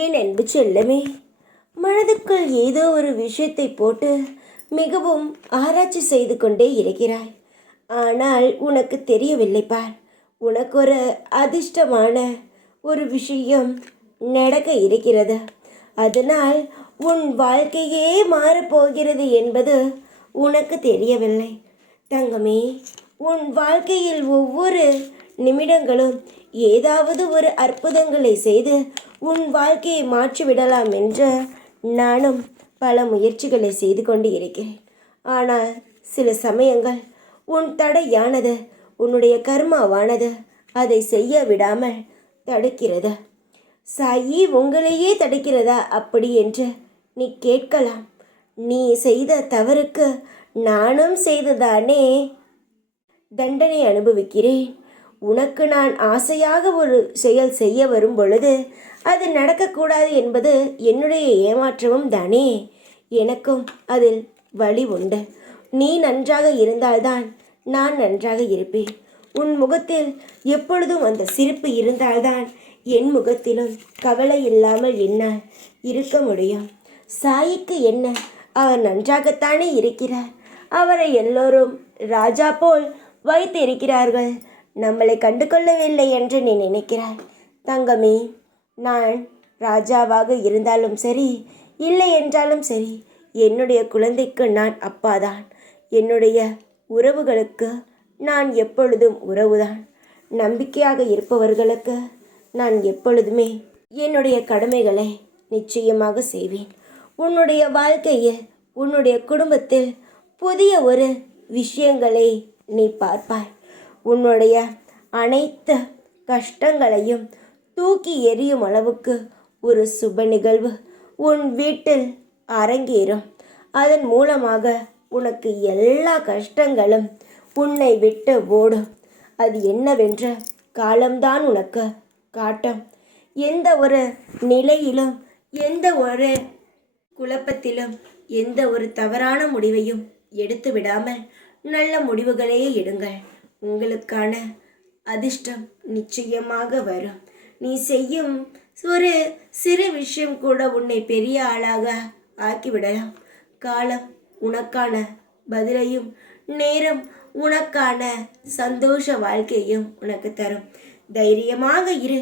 என் அன்பு செல்லமே, மனதுக்குள் ஏதோ ஒரு விஷயத்தை போட்டு மிகவும் ஆராய்ச்சி செய்து கொண்டே இருக்கிறாய். ஆனால் உனக்கு தெரியவில்லை பார். உனக்கு ஒரு அதிர்ஷ்டமான ஒரு விஷயம் நடக்க இருக்கிறது. அதனால் உன் வாழ்க்கையே மாறப்போகிறது என்பது உனக்கு தெரியவில்லை. தங்கமே, உன் வாழ்க்கையில் ஒவ்வொரு நிமிடங்களும் ஏதாவது ஒரு அற்புதங்களை செய்து உன் வாழ்க்கையை மாற்றிவிடலாம் என்று நானும் பல முயற்சிகளை செய்து கொண்டு இருக்கிறேன். ஆனால் சில சமயங்கள் உன் தடையானது, உன்னுடைய கர்மாவானது அதை செய்ய விடாமல் தடுக்கிறது. சாயி உங்களையே தடுக்கிறதா அப்படி என்று நீ கேட்கலாம். நீ செய்த தவறுக்கு நானும் செய்துதானே தண்டனை அனுபவிக்கிறேன். உனக்கு நான் ஆசையாக ஒரு செயல் செய்ய வரும் பொழுது அது நடக்கக்கூடாது என்பது என்னுடைய ஏமாற்றமும் தானே. எனக்கும் அதில் வழி உண்டு. நீ நன்றாக இருந்தால்தான் நான் நன்றாக இருப்பேன். உன் முகத்தில் எப்பொழுதும் அந்த சிரிப்பு இருந்தால்தான் என் முகத்திலும் கவலை இல்லாமல் என்னால் இருக்க முடியும். சாயிக்கு என்ன, அவர் நன்றாகத்தானே இருக்கிறார். அவரை எல்லோரும் ராஜா போல் வைத்து இருக்கிறார்கள். நம்மளை கண்டு கொள்ளவில்லை என்று நீ நினைக்கிறாய். தங்கமே, நான் ராஜாவாக இருந்தாலும் சரி, இல்லை என்றாலும் சரி, என்னுடைய குழந்தைக்கு நான் அப்பாதான். என்னுடைய உறவுகளுக்கு நான் எப்பொழுதும் உறவுதான். நம்பிக்கையாக இருப்பவர்களுக்கு நான் எப்பொழுதுமே என்னுடைய கடமைகளை நிச்சயமாக செய்வேன். உன்னுடைய வாழ்க்கையில், உன்னுடைய குடும்பத்தில் புதிய ஒரு விஷயங்களை நீ பார்ப்பாய். உன்னுடைய அனைத்து கஷ்டங்களையும் தூக்கி எறியும் அளவுக்கு ஒரு சுப நிகழ்வு உன் வீட்டில் அரங்கேறும். அதன் மூலமாக உனக்கு எல்லா கஷ்டங்களும் உன்னை விட்டு ஓடும். அது என்னவென்ற காலம்தான் உனக்கு காட்டும். எந்த ஒரு நிலையிலும், எந்த ஒரு குழப்பத்திலும், எந்த ஒரு தவறான முடிவையும் எடுத்து விடாமல் நல்ல முடிவுகளே எடுங்கள். உங்களுக்கான அதிர்ஷ்டம் நிச்சயமாக வரும். நீ செய்யும் ஒரு சிறு விஷயம் கூட உன்னை பெரிய ஆளாக ஆக்கிவிடலாம். காலம் உனக்கான பதிலையும், நேரம் உனக்கான சந்தோஷ வாழ்க்கையும் உனக்கு தரும். தைரியமாக இரு.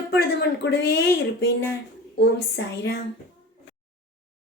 எப்பொழுதும் உன் கூடவே இருப்பேன் நான். ஓம் சாய்ராம்.